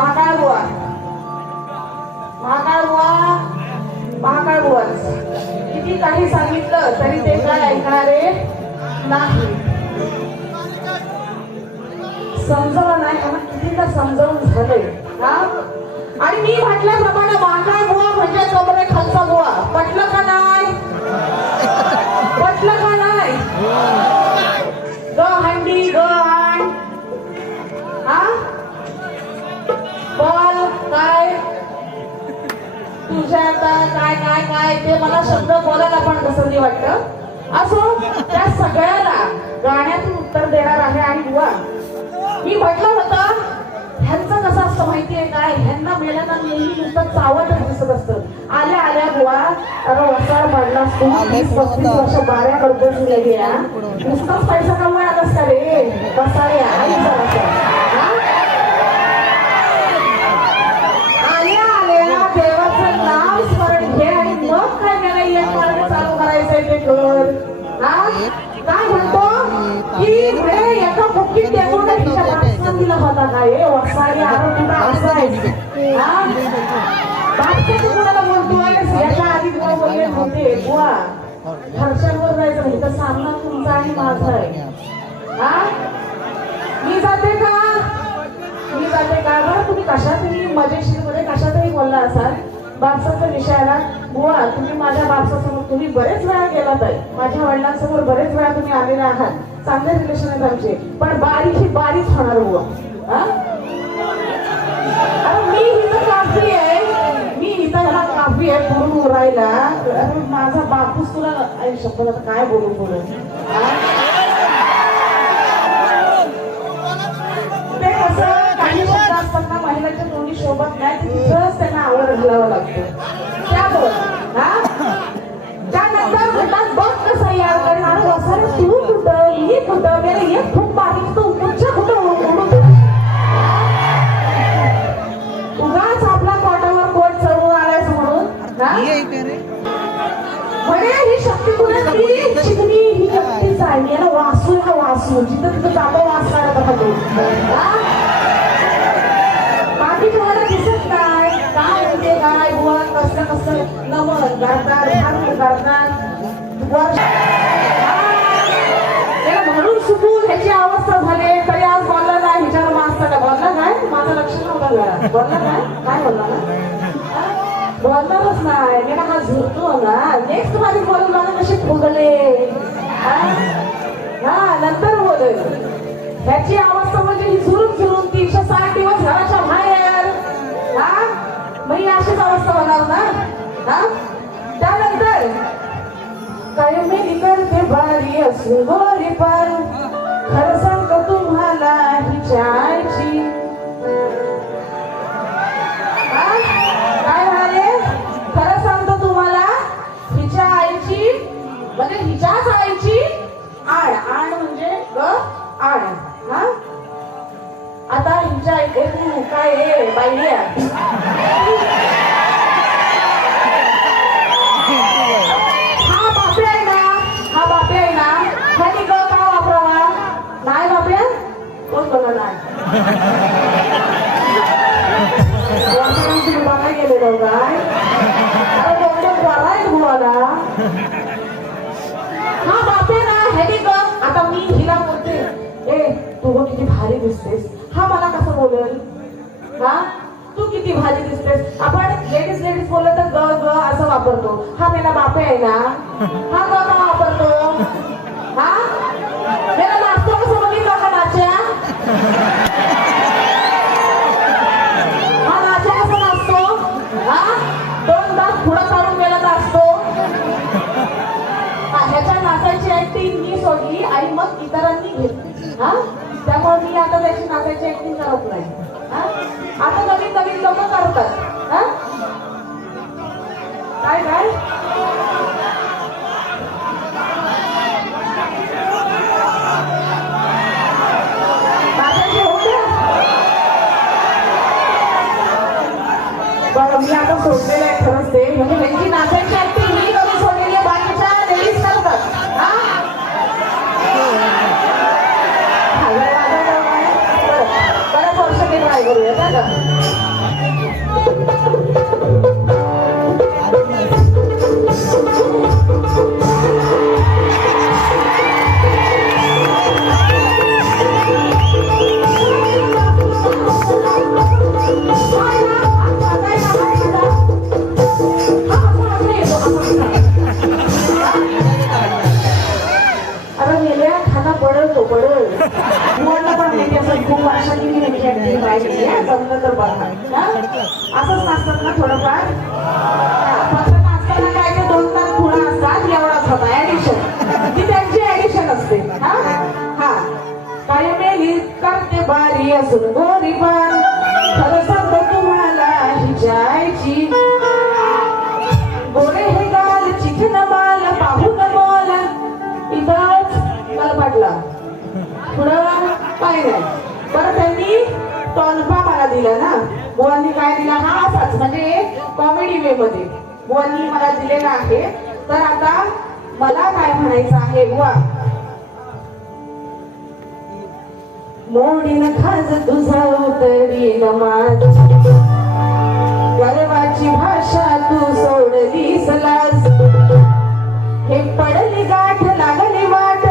महाकाळ बुवा, महाकाळ बुवा, महाकाळ बुवा किती काही सांगितलं तरी ते काय ऐकणारे नाही. समजवलं नाही आणि कितीदा समजावून झालंय हा. आणि मी म्हटल्याप्रमाणे महाकाळ बुवा म्हणजे कमरे खालचा बुवा. पटलं का नाही? पटलं का नाही? ग हंडी ग आण हा बोल काय तुझ्या आता काय काय काय ते मला शब्द बोलायला पण कसं नाही वाटतं. असो त्या सगळ्याला गाण्यातून उत्तर देणार आहे. आणि बुवा मी म्हटलं होतं ह्यांचं कसं असतं माहितीये काय, ह्यांना मेल्याना नेहमी नुसतं चावतच दिसत असतं. आल्या आल्या बुवा अरे वसाड पडला असतो 30-35 वर्ष बाऱ्या करतो गेल्या नुसताच पैसा कमवायला असता रे बसाड्या आई आल्या आल्या देवाचं नाव स्मरण घे आणि मग काय त्याला एक मार्ग चालू करायचंय ते कर. हा काय म्हणतो की एका बुक्कीत टेकून तिच्या बापसा दिला होता काय वसाडी आरोप तुला असं आहे हा. बापसा तू कुणाला बोलतोय याच्या आधी तुला बोलले होते बुवा घरच्यांवर जायचं नाही तर सामना तुमचा आणि माझा आहे हा. मी जाते का बरं तुम्ही कशातही मजेशीर मध्ये कशातही बोलला असाल बापसाचा विषयाला बुवा तुम्ही माझ्या बापसासमोर तुम्ही बरेच वेळा गेलात आहे. माझ्या वडिलांसमोर बरेच वेळा तुम्ही आलेले आहात. चांगले रिलेशन आहेत आमचे पण बारीक ही बारीक होणार बुवा हा. मी इथं काफी आहे, मी इथं ह्याला काफी आहे बोलून उरायला. माझा बापूस तुला शब्द आता काय बोलून बोलून ते कसं काही शब्द असतात ना महिलाच्या तोंडी शोभत नाही तिथंच त्यांना आवड घालावं लागतं. त्यामुळे हा त्यानंतर म्हणतात बघ कसं यार करणार वसारे तू कुठं मी कुठं मेरे एक खूप बारीक तू कुठच्या कुठं उडून उगाच आपला कोटावर कोट चढवून आलायस म्हणून म्हणे ही शक्ती कुणाची चिकणी ही शक्तीच आहे. याला वासू आहे वासू जिथं तिथं जातो वास काढत होतो बाकी तुम्हाला दिसत काय काय म्हणते काय बुवा कसं कसं नमन करतात धारण करतात म्हणून सुकून ह्याची अवस्था झाली तरी आज बोलला नाही. ह्याच्यावर मास्तर बोलला काय माझं लक्ष नव्हतं बोलला काय बोलला ना बोलणारच नाही. मी हा झुरतो ना नेक्स्ट माझी बोलून मला कसे फुगले हा नंतर बोल. ह्याची अवस्था म्हणजे ही झुरून झुरून 360 दिवस घराच्या बाहेर हा मग ही अशीच अवस्था होणार ना हा. त्यानंतर काय मी करते बारी असून गोरी पार खरं सांगतो तुम्हाला हिच्या आईची काय म्हणाले खरं सांगतो तुम्हाला हिच्या आईची म्हणजे हिच्याच आईची आड आड म्हणजे ग आड हा. आता हिच्या ऐके तू काय रे बाई हा बापे आहे ना ह्यानी ग का वापरावा नाही बापे कोण बोला नाही बघा गेलेलो काय तुम्हाला हा बापे ना ह्यानी ग. आता मी हिला बोलते ए तू ग किती भारी दिसतेस. हा मला कसं बोलेल हा तू किती भारी दिसतेस. आपण लेडीज बोललं तर ग ग असं वापरतो. हा मेरा बापे आहे ना हा ग का वापरतो हा मेरा नाचतो कसं बघितलं का नाच्या हा नाच्या कसं नाचतो हा 2 दात पुढं काढून गेला तर असतो. ह्याच्या नाचायची ऍक्टिंग मी सोडली आणि मग इतरांनी घेतली हा. त्यामुळे मी आता त्याची नाचायची ऍक्टिंग करत नाही हा. आता नवीन लोक करतात हा काय काय मी आता सोडलेलं आहे खरंच ते म्हणजे त्यांची नाचायची ऍक्टिंग मी कमी सोडलेली आहे बाकीच्या लेडीज करतात हा. बऱ्याच वर्ष मी ट्राय करूया असंच नसतात ना थोडंफार फक्त नाचताना काय ते 2 तास खुणा असतात एवढाच होता ऍडिशन ती त्यांची ऍडिशन असते हा हा काय मेली करते बारी असून गोरी पण खरं सांगतो तुम्हाला हिच्या आईची गोरे हे गाल चिकन माल पाहून बोल इथंच मला पाडला पुढं काय नाही बरं त्यांनी टॉनपा मला दिला ना बुवांनी काय दिला हा असाच म्हणजे कॉमेडी वे मध्ये बुवांनी मला दिलेला आहे तर आता मला काय म्हणायचं आहे बुवा मोडीन खाज तुझा उतरी नमाज गर्वाची भाषा तू सोडलीस लाज हे पडली गाठ लागली वाट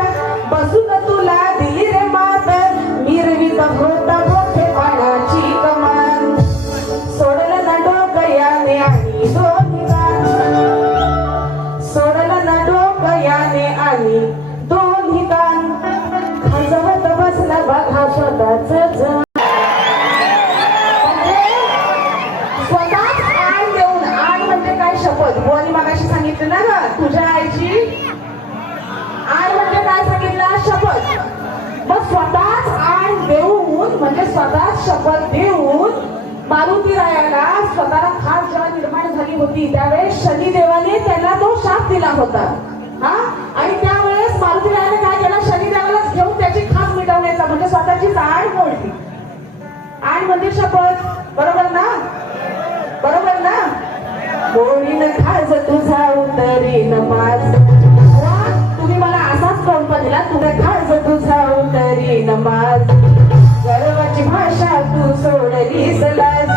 बसून तुला दिली रे मात मिरवीत होता मोठे पाण्याची कमान सोडलं ना डोकयाने आणि दोन्ही दान सोडलं ना डोकयाने आणि दोन्ही दान खजवत बसला बघा स्वतःच जण स्वतःच आण देऊन आण म्हणजे काय शपथ बोनी मगाशी सांगितलं ना ग तुझ्या आईची आण म्हणजे काय सांगितलं शपथ मग स्वतःच आण देऊन म्हणजे स्वतःच शपथ देऊन मारुतीरायाला स्वतःला खास जेव्हा निर्माण झाली होती त्यावेळेस शनिदेवाने त्यांना तो शाप दिला होता हा आणि त्यावेळेस मारुतीरायाने काय केलं शनिदेवालाच घेऊन त्याची खास मिटवण्याचा म्हणजे स्वतःची आण मोडली आण म्हणजे शपथ बरोबर ना मोडीन खास तुझा उतरी नमाज तुम्ही मला असाच टोनपा दिला तुझा खास तुझा उतरी नमाज गर्वाची भाषा तू सोडलीस लाज